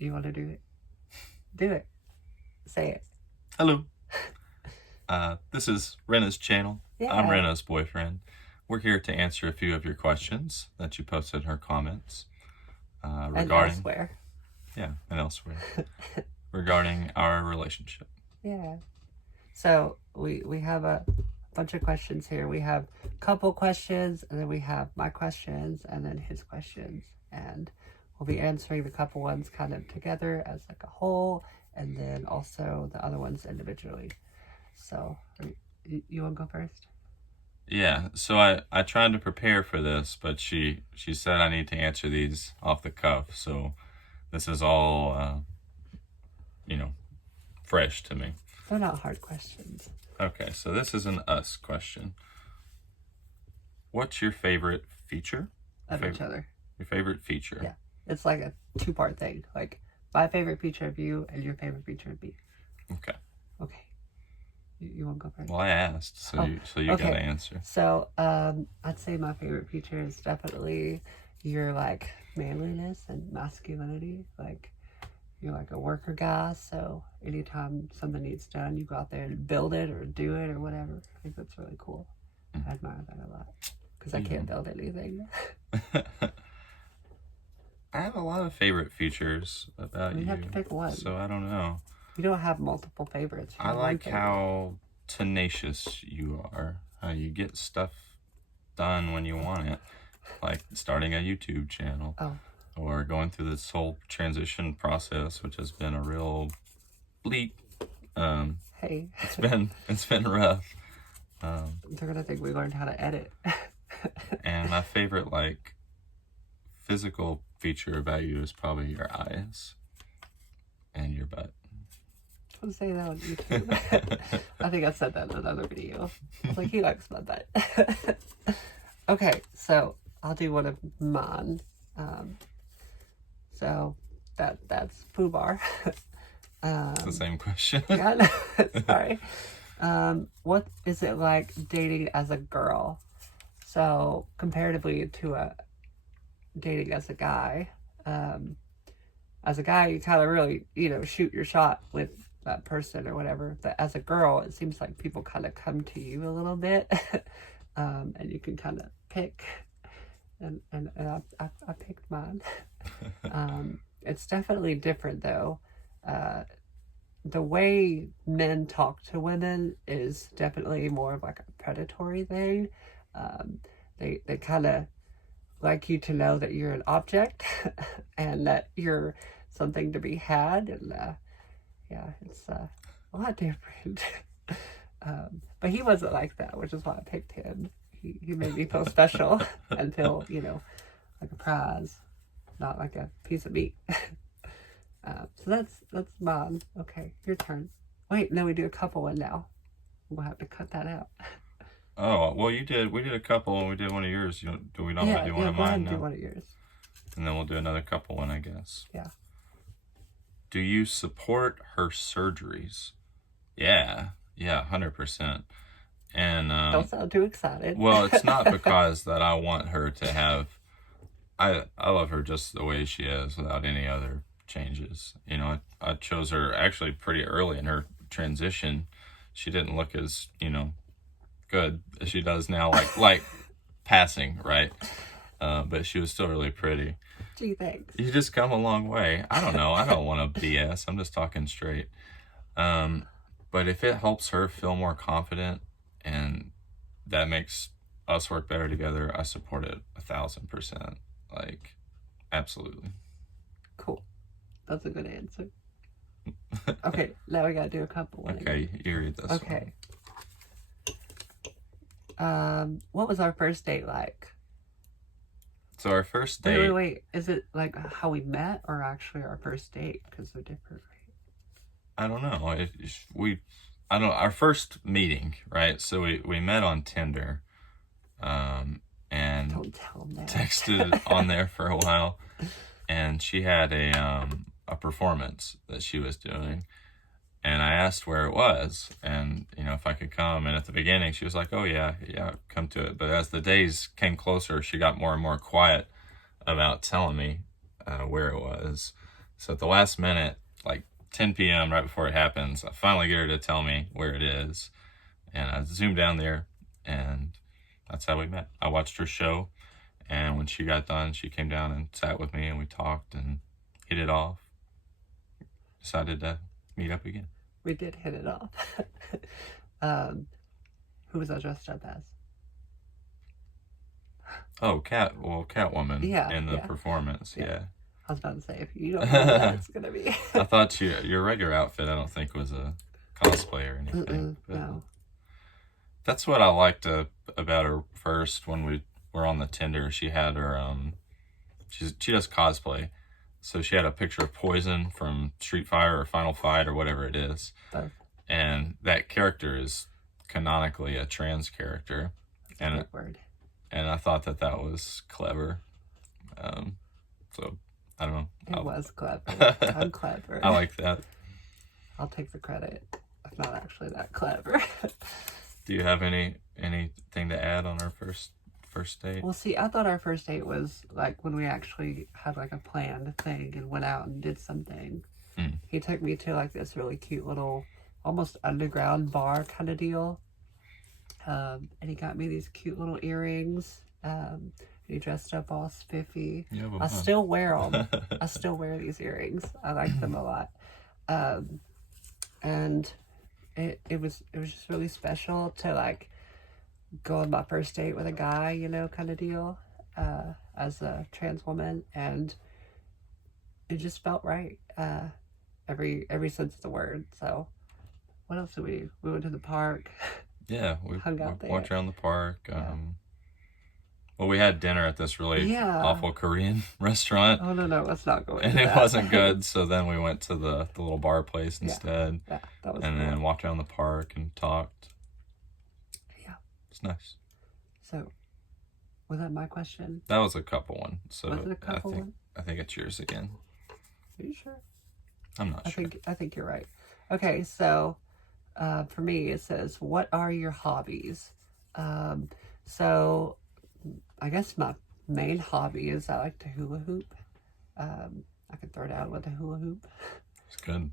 You want to do it? Do it. Say it. Hello. This is Rena's channel. Yeah. I'm Rena's boyfriend. We're here to answer a few of your questions that you posted in her comments regarding... And elsewhere. Yeah, and elsewhere. Regarding our relationship. Yeah. So we have a bunch of questions here. We have a couple questions, and then we have my questions, and then his questions. And we'll be answering the couple ones kind of together as like a whole, and then also the other ones individually. So you want to go first? Yeah, so I tried to prepare for this, but she said I need to answer these off the cuff. So this is all, fresh to me. They're not hard questions. Okay, so this is an us question. What's your favorite feature? Of each other. Your favorite feature? Yeah. It's like a two-part thing. Like, my favorite feature of you and your favorite feature of me. Okay. Okay. You want to go first? Well, I asked, so you okay. gotta answer. So, I'd say my favorite feature is definitely your, like, manliness and masculinity. Like, you're like a worker guy, so anytime something needs done, you go out there and build it or do it or whatever. I think that's really cool. I admire that a lot. Because I can't build anything. I have a lot of favorite features about you. You have to pick one. So I don't know. You don't have multiple favorites. I like how tenacious you are. How you get stuff done when you want it. Like starting a YouTube channel. Oh. Or going through this whole transition process, which has been a real bleak. Hey. It's been rough. They're gonna think we learned how to edit. And my favorite, like, physical feature about you is probably your eyes and your butt. Don't say that on YouTube. I think I said that in another video. I was like, he likes my butt. Okay, so I'll do one of mine. So that's Pooh Bar. It's the same question. Yeah, sorry. What is it like dating as a girl? So comparatively to dating as a guy, you kind of really, shoot your shot with that person or whatever. But as a girl, it seems like people kind of come to you a little bit, and you can kind of pick. And I picked mine. It's definitely different though. The way men talk to women is definitely more of like a predatory thing. They kind of like you to know that you're an object and that you're something to be had. And yeah, it's a lot different. But he wasn't like that, which is why I picked him. He made me feel special and feel, like a prize, not like a piece of meat. So that's mine. Okay, your turn. Wait, no, we do a couple one now. We'll have to cut that out. Oh, well, we did a couple and we did one of yours. Do we not want to do one of mine now? Do one of yours. And then we'll do another couple one, I guess. Yeah. Do you support her surgeries? Yeah, 100%. And don't sound too excited. Well, it's not because that I want her to have. I love her just the way she is without any other changes. I chose her actually pretty early in her transition. She didn't look as good as she does now, like passing, right? But she was still really pretty. Gee, thanks. You just come a long way. I don't know. I don't want to BS. I'm just talking straight. But if it helps her feel more confident and that makes us work better together, I support it 1,000%. Like, absolutely. Cool. That's a good answer. Okay, now we gotta do a couple. Okay, you read this. Okay. What was our first date like? So our first date... Wait. Is it like how we met or actually our first date? Because they're different, right? I don't know. Our first meeting, right? So we met on Tinder, and don't tell them that. Texted on there for a while, and she had a performance that she was doing, and I asked where it was, and if I could come. And at the beginning, she was like, "Oh yeah, come to it." But as the days came closer, she got more and more quiet about telling me where it was. So at the last minute, like 10 p.m. right before it happens, I finally get her to tell me where it is. And I zoom down there, and that's how we met. I watched her show, and when she got done, she came down and sat with me, and we talked and hit it off. Decided to meet up again. We did hit it off. Who was I dressed up as? Oh, Catwoman in the performance, yeah. I was about to say, if you don't know what that's going to be. I thought your regular outfit, I don't think was a cosplay or anything. No. That's what I liked about her first when we were on the Tinder. She had her, she does cosplay. So she had a picture of Poison from Street Fighter or Final Fight or whatever it is. Both. And that character is canonically a trans character. That's a good word. And I thought that was clever. So, I don't know. It was clever. I'm clever. I like that. I'll take the credit. I'm not actually that clever. Do you have anything to add on our first date? Well, see, I thought our first date was like when we actually had like a planned thing and went out and did something. He took me to like this really cute little, almost underground bar kind of deal. And he got me these cute little earrings. He dressed up all spiffy. Yeah, I still wear them. I still wear these earrings. I like them a lot. And it was just really special to like go on my first date with a guy, you know, kind of deal, as a trans woman, and it just felt right, every sense of the word. So what else did we do? We went to the park. Yeah, we hung out there, walked around the park. Well, we had dinner at this really awful Korean restaurant. Oh, no, let's not go into and that. It wasn't good, so then we went to the little bar place instead. Yeah, that was and cool. Then walked around the park and talked. Yeah. It's nice. So, was that my question? That was a couple one. So was it a couple one? I think it's yours again. Are you sure? I'm not sure. I think you're right. Okay, so for me it says, what are your hobbies? So I guess my main hobby is I like to hula hoop. I can throw down with a hula hoop. It's good.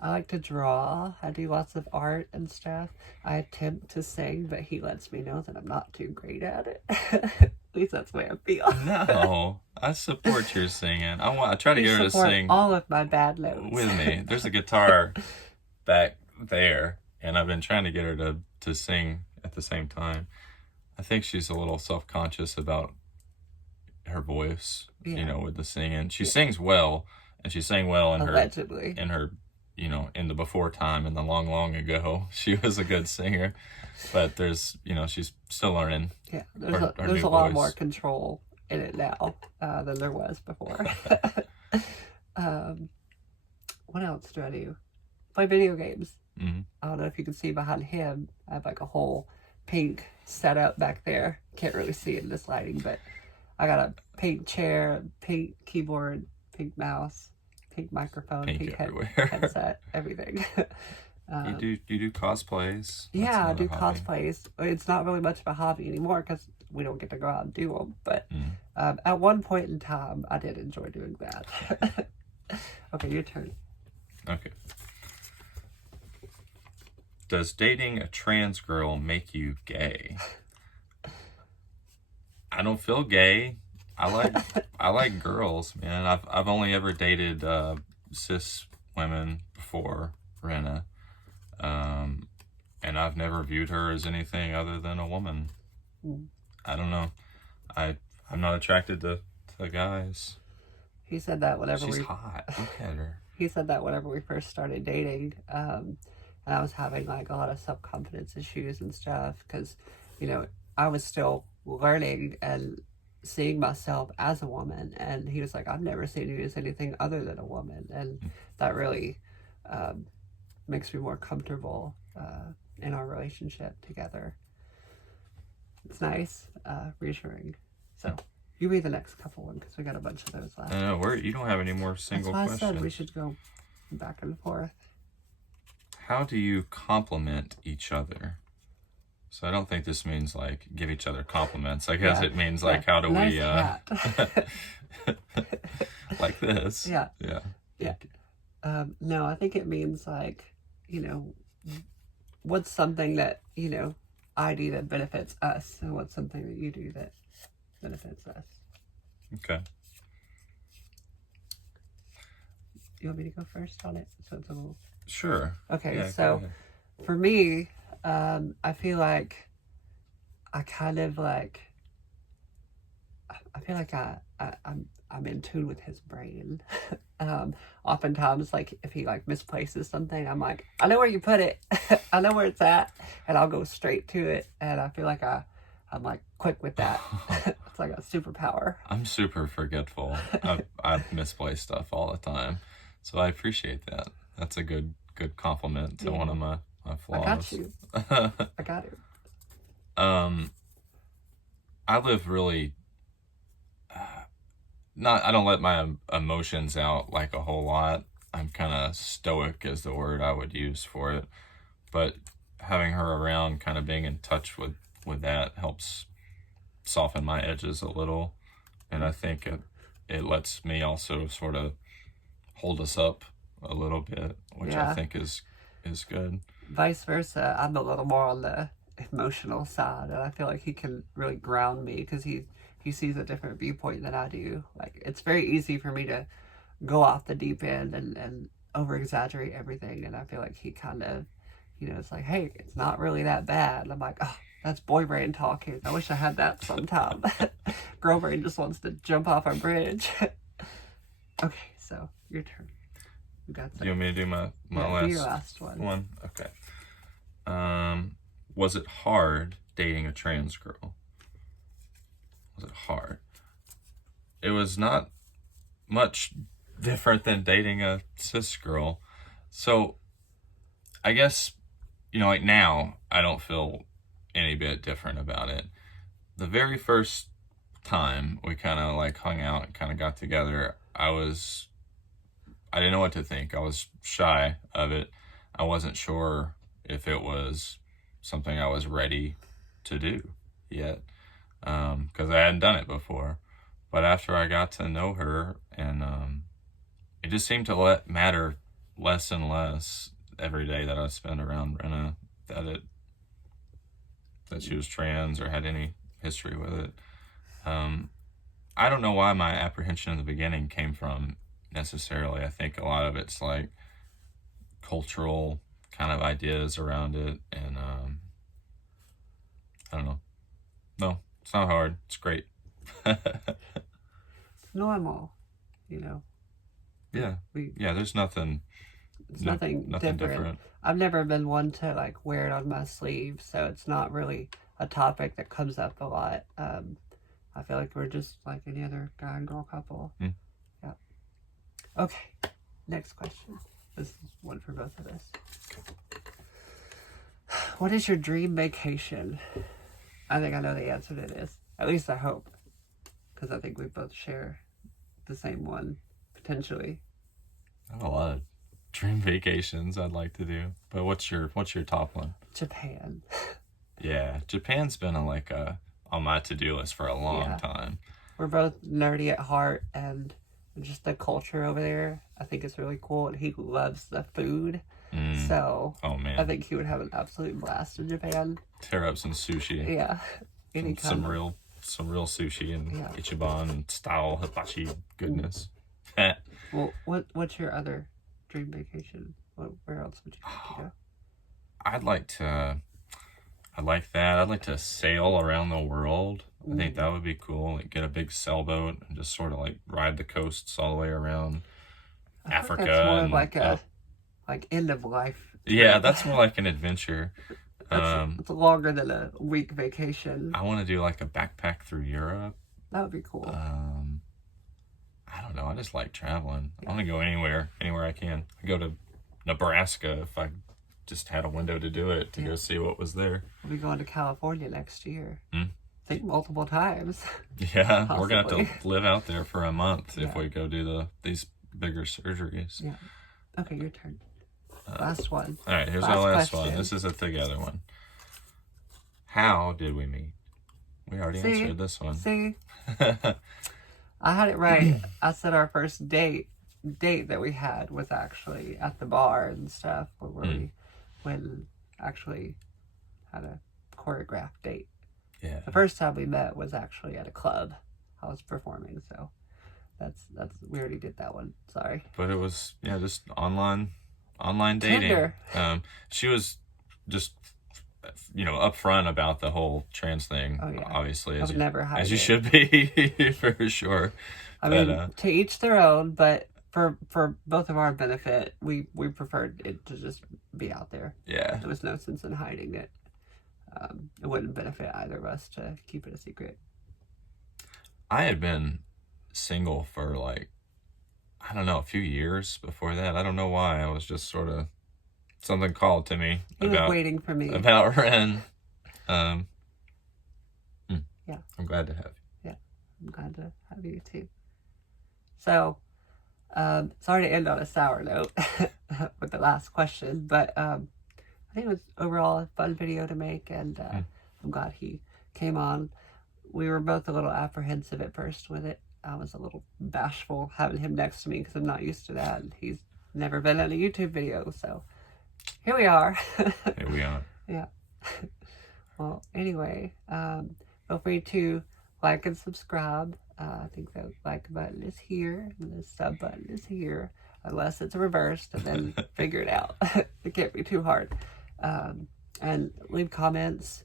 I like to draw. I do lots of art and stuff. I attempt to sing, but he lets me know that I'm not too great at it. At least that's the way I feel. No, I support your singing. I try to get her to sing all of my bad notes with me. There's a guitar back there, and I've been trying to get her to sing at the same time. I think she's a little self-conscious about her voice, you know, with the singing. She sings well, and she sang well in allegedly. her, you know, in the before time, in the long, long ago. She was a good singer, but there's, you know, she's still learning. Yeah, there's a lot more control in it now than there was before. What else do I do? Play video games. Mm-hmm. I don't know if you can see behind him. I have like a whole pink setup back there. Can't really see it in this lighting, but I got a pink chair, pink keyboard, pink mouse, pink microphone, pink headset, everything. You do cosplays? Yeah, I do cosplays. It's not really much of a hobby anymore because we don't get to go out and do them. But at one point in time, I did enjoy doing that. Okay, your turn. Okay. Does dating a trans girl make you gay? I don't feel gay. I like girls, man. I've only ever dated cis women before Rena, and I've never viewed her as anything other than a woman. I don't know. I'm not attracted to guys. He said that whenever she's hot. Look at her. He said that whenever we first started dating, and I was having like a lot of self-confidence issues and stuff because, you know, I was still learning and seeing myself as a woman, and he was like, I've never seen you as anything other than a woman, and that really makes me more comfortable in our relationship together. It's nice, reassuring. So you read the next couple one because we got a bunch of those left. I know, you don't have any more single questions. That's why I said we should go back and forth. How do you compliment each other? So I don't think this means like give each other compliments. I guess it means like how do nice we like this. Yeah. Yeah. Yeah. No, I think it means like, you know, what's something that, you know, I do that benefits us, and what's something that you do that benefits us. Okay. You want me to go first on it? So it's a little... Sure. Okay, Yeah, so for me, I feel like I kind of like, I feel like I'm in tune with his brain. Oftentimes, like if he like misplaces something, I'm like, I know where you put it. I know where it's at, and I'll go straight to it. And I feel like I'm like quick with that. It's like a superpower. I'm super forgetful. I misplace stuff all the time, so I appreciate that. That's a good compliment to one of my flaws. I got you. I got it. I live really. I don't let my emotions out like a whole lot. I'm kind of stoic is the word I would use for it. But having her around, kind of being in touch with that helps soften my edges a little. And I think it lets me also sort of hold us up a little bit, which I think is good. Vice versa, I'm a little more on the emotional side, and I feel like he can really ground me because he sees a different viewpoint than I do. Like, it's very easy for me to go off the deep end and over exaggerate everything, and I feel like he kind of, you know, it's like, hey, it's not really that bad. And I'm like, oh, that's boy brain talking. I wish I had that sometime. Girl brain just wants to jump off a bridge. Okay, so your turn. You got some. You want me to do my last one? Okay. Was it hard dating a trans girl? Was it hard? It was not much different than dating a cis girl. So I guess, you know, like now I don't feel any bit different about it. The very first time we kind of like hung out and kind of got together, I didn't know what to think. I was shy of it. I wasn't sure if it was something I was ready to do yet, because I hadn't done it before. But after I got to know her, and it just seemed to matter less and less every day that I spent around Brenna, that she was trans or had any history with it. I don't know why my apprehension in the beginning came from necessarily. I think a lot of it's like cultural kind of ideas around it, and I don't know. No, it's not hard. It's great. It's normal, you know. Yeah. There's nothing. It's nothing different. I've never been one to like wear it on my sleeve, so it's not really a topic that comes up a lot. I feel like we're just like any other guy and girl couple. Yeah. Okay. Next question. This is one for both of us. What is your dream vacation? I think I know the answer to this. At least I hope. Because I think we both share the same one, potentially. I have a lot of dream vacations I'd like to do. But what's your top one? Japan. Yeah, Japan's been on my to-do list for a long time. We're both nerdy at heart, and just the culture over there, I think it's really cool. And he loves the food. So oh man, I think he would have an absolute blast in Japan. Tear up some sushi. Yeah. Some real sushi and Ichiban style hibachi goodness. Well, what's your other dream vacation? Where else would you like to go? I'd like that. I'd like to sail around the world. I think that would be cool. Like, get a big sailboat and just sort of like ride the coasts all the way around Africa. That's more of like a end of life trip. Yeah, that's more like an adventure. It's longer than a week vacation. I want to do like a backpack through Europe. That would be cool. I don't know. I just like traveling. I want to go anywhere I can. I go to Nebraska if I just had a window to do it, to go see what was there. We'll be going to California next year. I think multiple times. Yeah, we're going to have to live out there for a month if we go do these bigger surgeries. Yeah. Okay, your turn. Last one. All right, here's our last one. This is a together one. How did we meet? We already answered this one. See? I had it right. I said our first date that we had was actually at the bar and stuff, where we when actually had a choreographed date. Yeah. The first time we met was actually at a club. I was performing, so that's we already did that one. Sorry. But it was just online dating. Tinder. She was just upfront about the whole trans thing. Oh, yeah. Obviously, I would never hide as you it. should be for sure. I mean, to each their own, but for both of our benefit, we preferred it to just be out there. Yeah. There was no sense in hiding it. It wouldn't benefit either of us to keep it a secret. I had been single for like, I don't know, a few years before that. I don't know why. I was just sort of, something called to me He was waiting for me. About Ren. Yeah. I'm glad to have you. Yeah. I'm glad to have you too. So, sorry to end on a sour note with the last question, but I think it was overall a fun video to make, and I'm glad he came on. We were both a little apprehensive at first with it. I was a little bashful having him next to me because I'm not used to that. And he's never been in a YouTube video, so here we are. Here we are. Yeah. Well, anyway, feel free to like and subscribe. I think the like button is here, and the sub button is here, unless it's reversed, and then figure it out. It can't be too hard. And leave comments.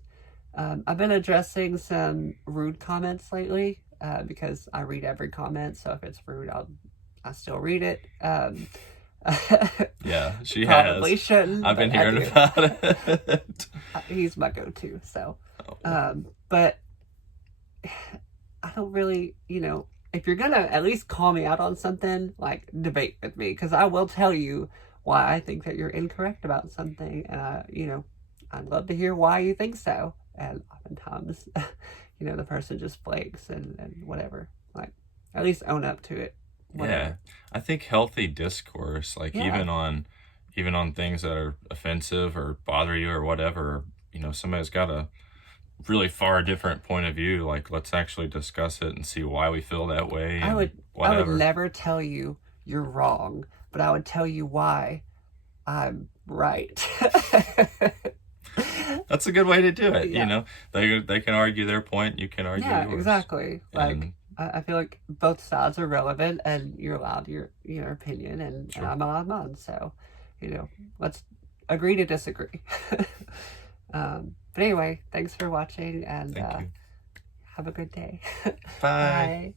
I've been addressing some rude comments lately because I read every comment. So if it's rude, I still read it. Yeah, she probably has. Shouldn't. I've been hearing about it. He's my go-to. So, but I don't really, if you're gonna at least call me out on something, like debate with me, because I will tell you why I think that you're incorrect about something, and I'd love to hear why you think so. And oftentimes, the person just flakes and whatever. Like, at least own up to it. Whatever. Yeah, I think healthy discourse, like even on things that are offensive or bother you or whatever, somebody's got a really far different point of view. Like, let's actually discuss it and see why we feel that way. And I would never tell you you're wrong, but I would tell you why I'm right. That's a good way to do it. Yeah. They can argue their point, you can argue yours. Yeah, exactly. Like, I feel like both sides are relevant, and you're allowed your opinion, and I'm allowed mine. So, let's agree to disagree. But anyway, thanks for watching, and Thank you. have a good day. Bye. Bye.